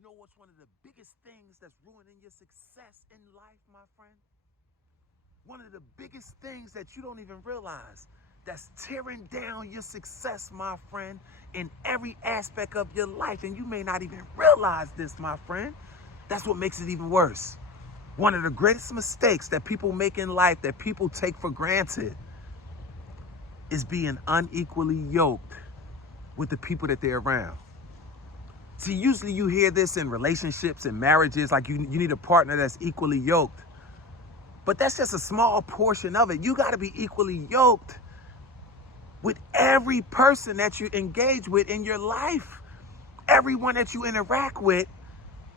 You know what's one of the biggest things that's ruining your success in life, my friend? One of the biggest things that you don't even realize that's tearing down your success, my friend, in every aspect of your life. And you may not even realize this, my friend. That's what makes it even worse. One of the greatest mistakes that people make in life, that people take for granted, is being unequally yoked with the people that they're around. See, usually you hear this in relationships and marriages, like you need a partner that's equally yoked. But that's just a small portion of it. You got to be equally yoked with every person that you engage with in your life. Everyone that you interact with,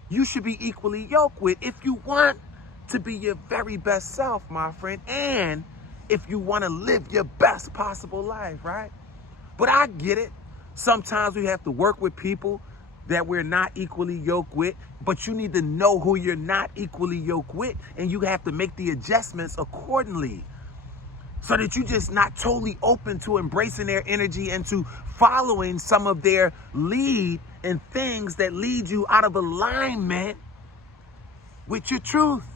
you should be equally yoked with if you want to be your very best self, my friend, and if you want to live your best possible life, right? But I get it. Sometimes we have to work with people that we're not equally yoked with, but you need to know who you're not equally yoked with, and you have to make the adjustments accordingly so that you're just not totally open to embracing their energy and to following some of their lead and things that lead you out of alignment with your truth,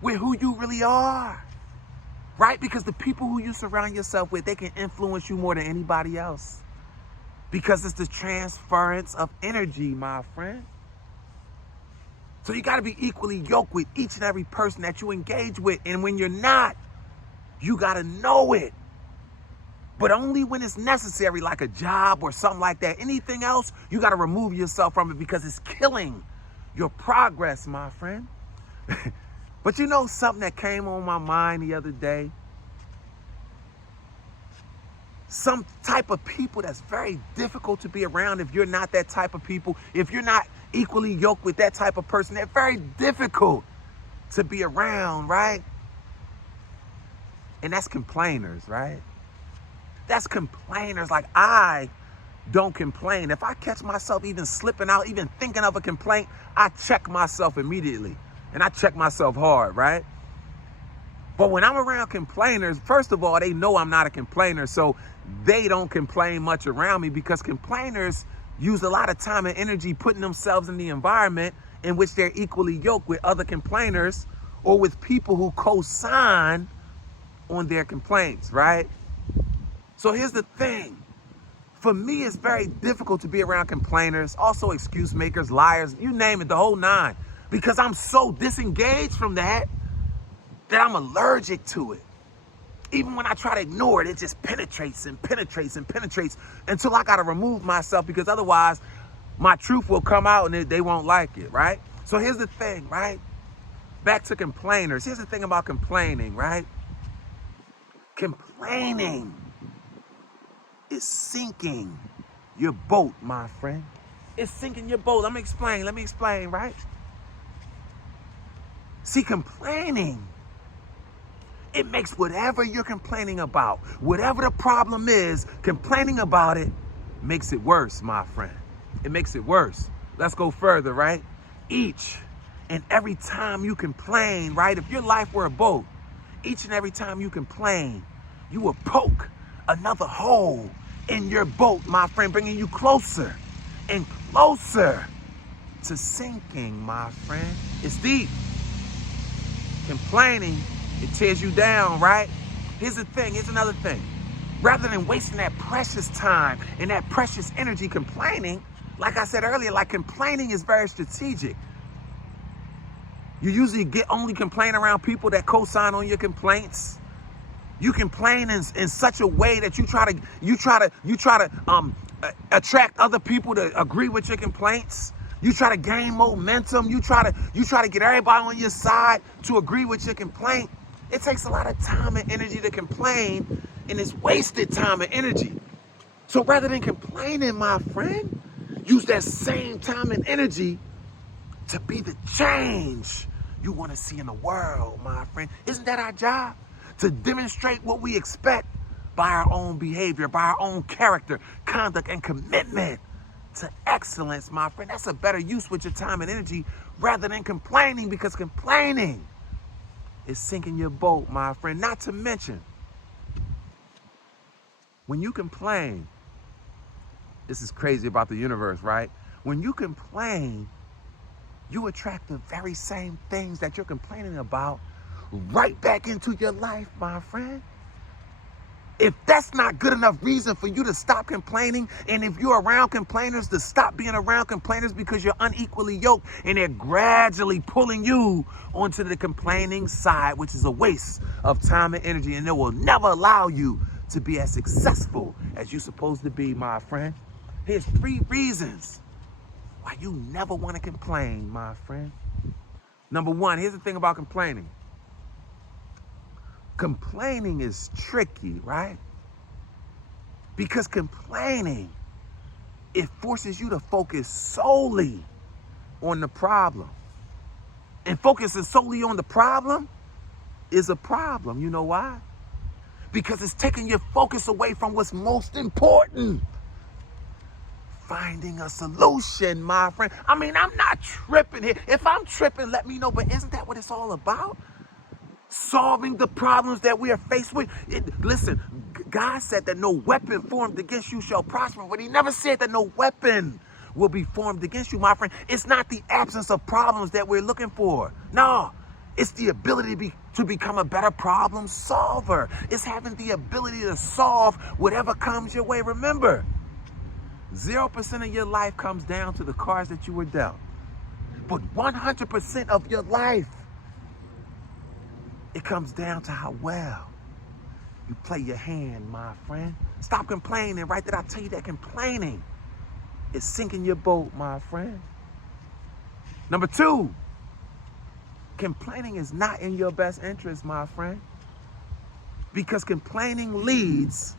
with who you really are, right? Because the people who you surround yourself with, they can influence you more than anybody else. Because it's the transference of energy, my friend. So you got to be equally yoked with each and every person that you engage with. And when you're not, you got to know it. But only when it's necessary, like a job or something like that. Anything else, you got to remove yourself from it because it's killing your progress, my friend. But you know something that came on my mind the other day? Some type of people that's very difficult to be around if you're not that type of people. If you're not equally yoked with that type of person, they're very difficult to be around, right? And that's complainers, right? That's complainers. Like, I don't complain. If I catch myself even slipping out, even thinking of a complaint, I check myself immediately. And I check myself hard, right? But when I'm around complainers, first of all, they know I'm not a complainer, so they don't complain much around me because complainers use a lot of time and energy putting themselves in the environment in which they're equally yoked with other complainers or with people who co-sign on their complaints, right? So here's the thing. For me, it's very difficult to be around complainers, also excuse makers, liars, you name it, the whole nine, because I'm so disengaged from that I'm allergic to it. Even when I try to ignore it, it just penetrates and penetrates and penetrates until I got to remove myself, because otherwise my truth will come out and they won't like it, right? So here's the thing, right? Back to complainers. Here's the thing about complaining, right? Complaining is sinking your boat, my friend. It's sinking your boat. Let me explain, right? See, complaining, it makes whatever you're complaining about, whatever the problem is, complaining about it makes it worse, my friend. It makes it worse. Let's go further, right? Each and every time you complain, right? If your life were a boat, each and every time you complain, you will poke another hole in your boat, my friend, bringing you closer and closer to sinking, my friend. It's deep. Complaining, it tears you down, right? Here's another thing. Rather than wasting that precious time and that precious energy complaining, like I said earlier, like complaining is very strategic. You usually only complain around people that co-sign on your complaints. You complain in such a way that you try to attract other people to agree with your complaints. You try to gain momentum. You try to get everybody on your side to agree with your complaint. It takes a lot of time and energy to complain, and it's wasted time and energy. So rather than complaining, my friend, use that same time and energy to be the change you want to see in the world, my friend. Isn't that our job? To demonstrate what we expect by our own behavior, by our own character, conduct, and commitment to excellence, my friend. That's a better use with your time and energy rather than complaining, because complaining is sinking your boat, my friend. Not to mention, when you complain, this is crazy about the universe, right? When you complain, you attract the very same things that you're complaining about right back into your life, my friend. If that's not good enough reason for you to stop complaining, and if you're around complainers, to stop being around complainers because you're unequally yoked and they're gradually pulling you onto the complaining side, which is a waste of time and energy, and it will never allow you to be as successful as you're supposed to be, my friend. Here's 3 reasons why you never want to complain, my friend. Number 1, here's the thing about complaining. Complaining is tricky, right? Because complaining, it forces you to focus solely on the problem. And focusing solely on the problem is a problem. You know why? Because it's taking your focus away from what's most important. Finding a solution, my friend. I mean, I'm not tripping here. If I'm tripping, let me know. But isn't that what it's all about? Solving the problems that we are faced with. Listen, God said that no weapon formed against you shall prosper, but he never said that no weapon will be formed against you, my friend. It's not the absence of problems that we're looking for. No, it's the ability to become a better problem solver. It's having the ability to solve whatever comes your way. Remember, 0% of your life comes down to the cards that you were dealt. But 100% of your life, it comes down to how well you play your hand, my friend. Stop complaining. Right there, I tell you that complaining is sinking your boat, my friend. Number 2, complaining is not in your best interest, my friend. Because complaining leads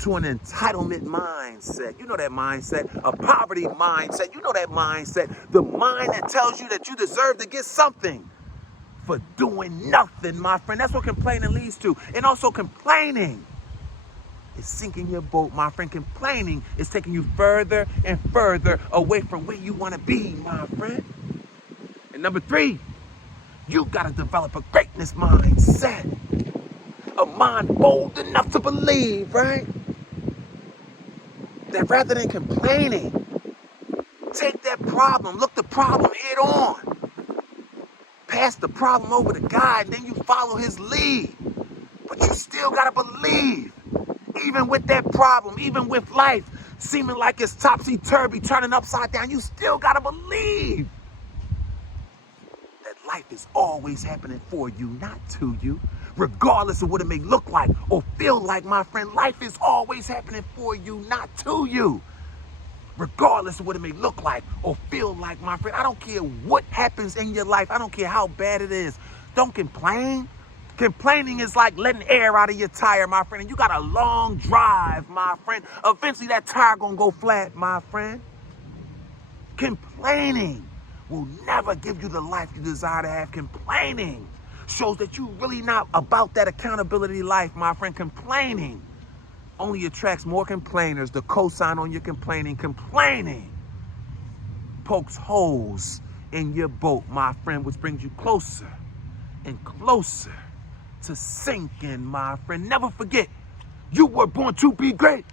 to an entitlement mindset. You know that mindset, a poverty mindset. You know that mindset, the mind that tells you that you deserve to get something for doing nothing, my friend. That's what complaining leads to. And also complaining is sinking your boat, my friend. Complaining is taking you further and further away from where you want to be, my friend. And number 3, you got to develop a greatness mindset. A mind bold enough to believe, right? That rather than complaining, take that problem, look the problem head on. Pass the problem over to God, and then you follow his lead. But you still got to believe, even with that problem, even with life seeming like it's topsy-turvy, turning upside down, you still got to believe that life is always happening for you, not to you. Regardless of what it may look like or feel like, my friend, life is always happening for you, not to you. Regardless of what it may look like or feel like, my friend. I don't care what happens in your life. I don't care how bad it is. Don't complain. Complaining is like letting air out of your tire, my friend. And you got a long drive, my friend. Eventually that tire gonna go flat, my friend. Complaining will never give you the life you desire to have. Complaining shows that you really not about that accountability life, my friend. Complaining only attracts more complainers. The cosign on your complaining. Complaining pokes holes in your boat, my friend, which brings you closer and closer to sinking, my friend. Never forget, you were born to be great.